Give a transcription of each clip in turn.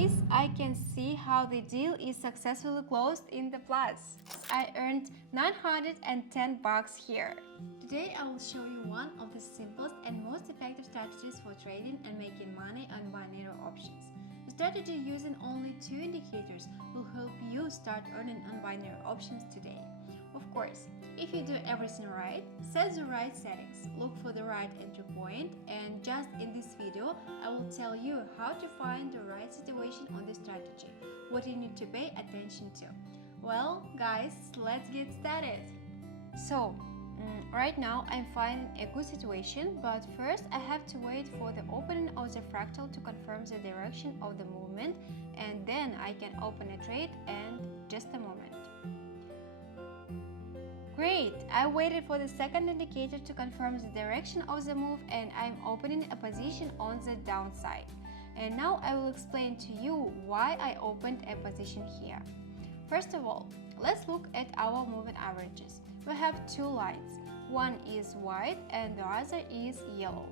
case, I can see how the deal is successfully closed in the plus. I earned $910 here. Today I will show you one of the simplest and most effective strategies for trading and making money on binary options. The strategy using only 2 indicators will help you start earning on binary options today. Of course, if you do everything right, set the right settings, look for the right entry point, and just in this video, I will tell you how to find the right situation on the strategy, what you need to pay attention to. Well, guys, let's get started. So, right now I'm finding a good situation, but first I have to wait for the opening of the fractal to confirm the direction of the movement, and then I can open a trade and just a moment. Great! I waited for the second indicator to confirm the direction of the move, and I'm opening a position on the downside. And now I will explain to you why I opened a position here. First of all, let's look at our moving averages. We have 2 lines. One is white and the other is yellow.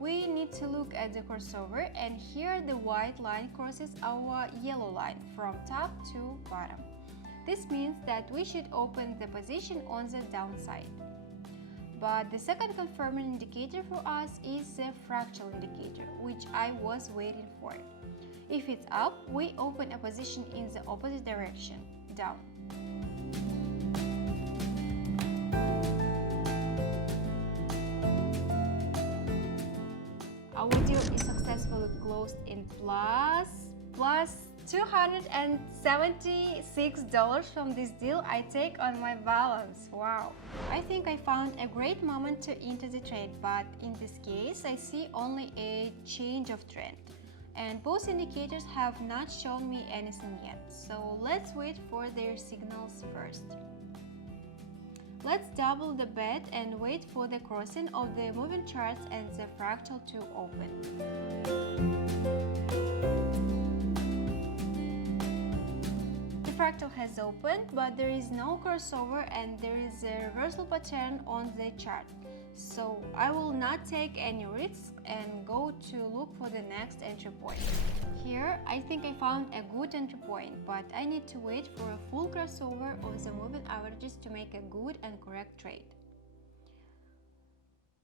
We need to look at the crossover, and here the white line crosses our yellow line from top to bottom. This means that we should open the position on the downside. But the second confirming indicator for us is the fractal indicator, which I was waiting for. If it's up, we open a position in the opposite direction, down. Our deal is successfully closed in plus $276 from this deal I take on my balance. Wow! I think I found a great moment to enter the trade, but in this case I see only a change of trend, and both indicators have not shown me anything yet, so let's wait for their signals first. Let's double the bet and wait for the crossing of the moving charts and the fractal to open. The fractal has opened, but there is no crossover and there is a reversal pattern on the chart. So I will not take any risks and go to look for the next entry point. Here I think I found a good entry point, but I need to wait for a full crossover of the moving averages to make a good and correct trade.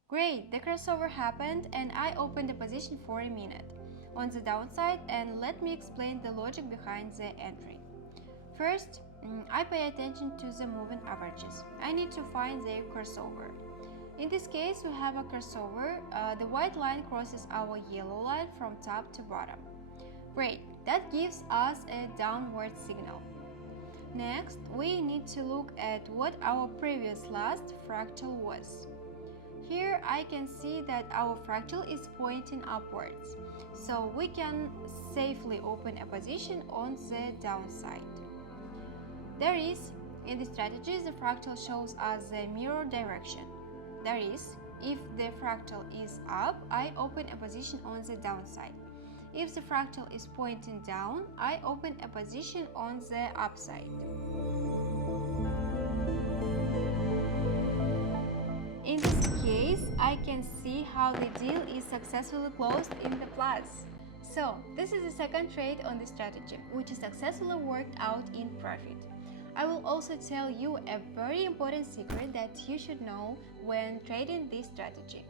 Great, the crossover happened and I opened the position for a minute on the downside, and let me explain the logic behind the entry. First, I pay attention to the moving averages. I need to find their crossover. In this case, we have a crossover. The white line crosses our yellow line from top to bottom. Great, that gives us a downward signal. Next, we need to look at what our previous last fractal was. Here I can see that our fractal is pointing upwards, so we can safely open a position on the downside. There is, in the strategy, the fractal shows us the mirror direction. That is, if the fractal is up, I open a position on the downside. If the fractal is pointing down, I open a position on the upside. In this case, I can see how the deal is successfully closed in the plus. So, this is the second trade on the strategy, which is successfully worked out in profit. I will also tell you a very important secret that you should know when trading this strategy.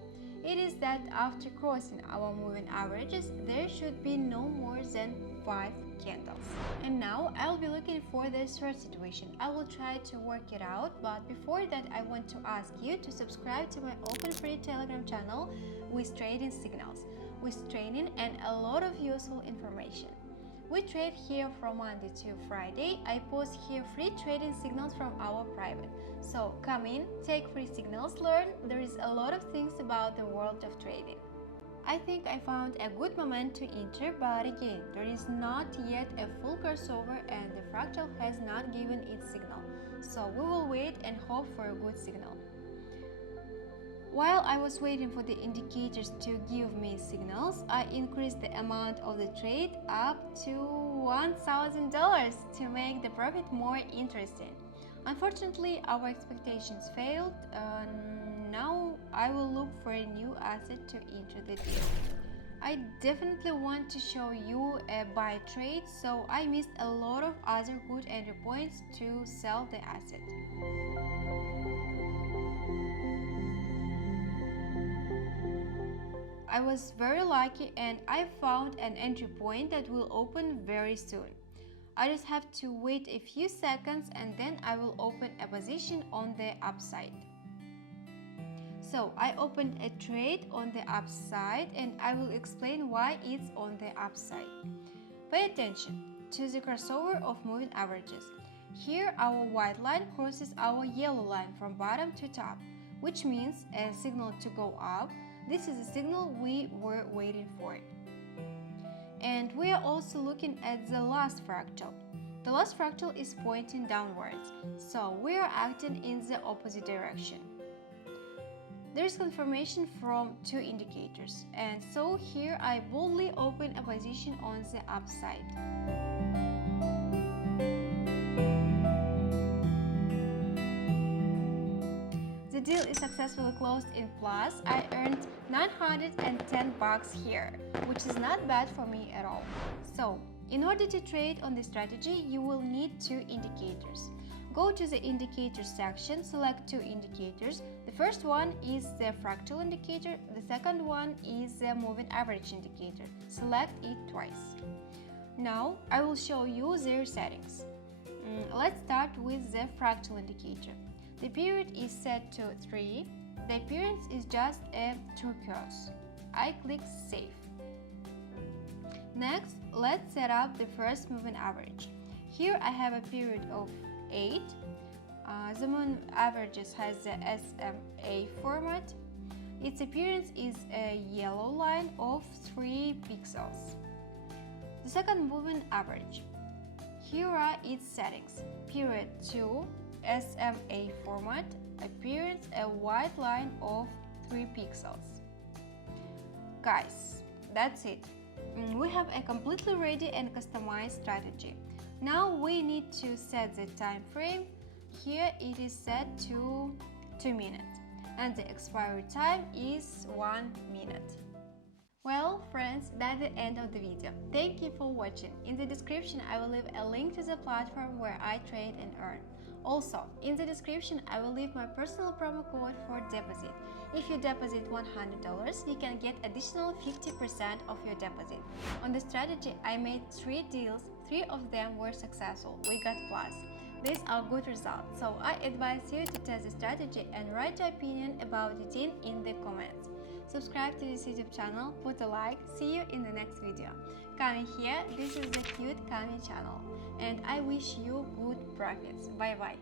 It is that after crossing our moving averages, there should be no more than 5 candles. And now I'll be looking for the third situation. I will try to work it out, but before that I want to ask you to subscribe to my open free Telegram channel with trading signals, with training and a lot of useful information. We trade here from Monday to Friday. I post here free trading signals from our private. So come in, take free signals, learn. There is a lot of things about the world of trading. I think I found a good moment to enter, but again, there is not yet a full crossover and the fractal has not given its signal. So we will wait and hope for a good signal. While I was waiting for the indicators to give me signals, I increased the amount of the trade up to $1,000 to make the profit more interesting. Unfortunately, our expectations failed. Now I will look for a new asset to enter the deal. I definitely want to show you a buy trade, so I missed a lot of other good entry points to sell the asset. I was very lucky and I found an entry point that will open very soon. I just have to wait a few seconds and then I will open a position on the upside. So I opened a trade on the upside and I will explain why it's on the upside. Pay attention to the crossover of moving averages. Here our white line crosses our yellow line from bottom to top, which means a signal to go up. This is a signal we were waiting for. And we are also looking at the last fractal. The last fractal is pointing downwards, so we are acting in the opposite direction. There is confirmation from two indicators, and so here I boldly open a position on the upside. The deal is successfully closed in plus. I earned $910 here, which is not bad for me at all. So, in order to trade on this strategy, you will need two indicators. Go to the indicators section, select two indicators. The first one is the fractal indicator, the second one is the moving average indicator. Select it twice. Now I will show you their settings. Let's start with the fractal indicator. The period is set to 3. The appearance is just a turquoise. I click Save. Next, let's set up the first moving average. Here I have a period of 8. The moving averages has the SMA format. Its appearance is a yellow line of 3 pixels. The second moving average. Here are its settings. Period 2, SMA format, appearance a white line of 3 pixels. Guys, that's it. We have a completely ready and customized strategy. Now we need to set the time frame. Here it is set to 2 minutes and the expiry time is 1 minute. Well, friends, that's the end of the video. Thank you for watching. In the description I will leave a link to the platform where I trade and earn. Also, in the description I will leave my personal promo code for deposit. If you deposit $100, you can get additional 50% of your deposit. On the strategy, I made 3 deals. 3 of them were successful. We got plus. These are good results, so I advise you to test the strategy and write your opinion about the deal in the comments. Subscribe to this YouTube channel, put a like. See you in the next video. Cami here, this is the Cute Cami channel, and I wish you good profits. Bye bye.